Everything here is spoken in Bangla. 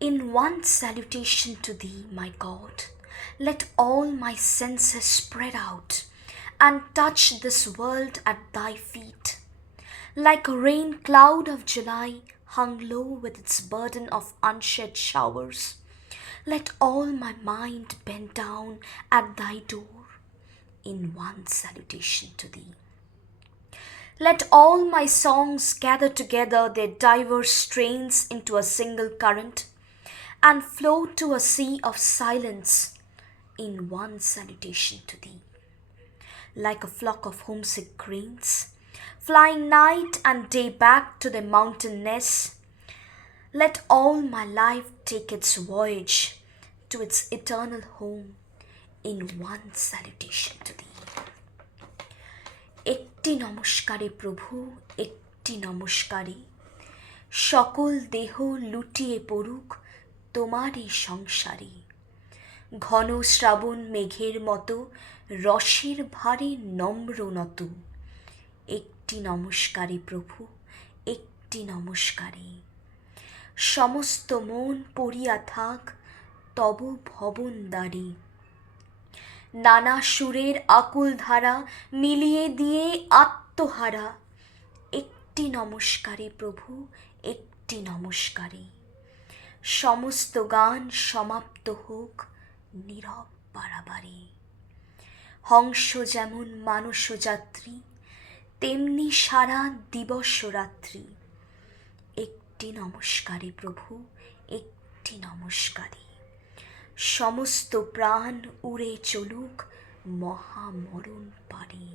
In one salutation to thee, my God, let all my senses spread out and touch this world at thy feet. Like a rain cloud of July hung low with its burden of unshed showers, let all my mind bend down at thy door in one salutation to thee. Let all my songs gather together their diverse strains into a single current and flow to a sea of silence in one salutation to thee. Like a flock of homesick cranes, flying night and day back to their mountain nests, let all my life take its voyage to its eternal home in one salutation to thee. একটি নমস্কারে প্রভু, একটি নমস্কারে সকল দেহ লুটিয়ে পড়ুক তোমার এই সংসারে। ঘন শ্রাবণ মেঘের মতো রসের ভারে নম্র নত, একটি নমস্কারে প্রভু, একটি নমস্কারে। সমস্ত মন পড়িয়া থাক তব ভবন দ্বারে, নানা সুরের আকুল ধারা মিলিয়ে দিয়ে আত্মহারা, একটি নমস্কারে প্রভু, একটি নমস্কারে। সমস্ত গান সমাপ্ত হোক নীরব বাড়াবাড়ি। হংস যেমন মানস যাত্রী, তেমনি সারা দিবস রাত্রি, একটি নমস্কারে প্রভু, একটি নমস্কারে। সমস্ত প্রাণ উড়ে চলুক মহামরণ পারে।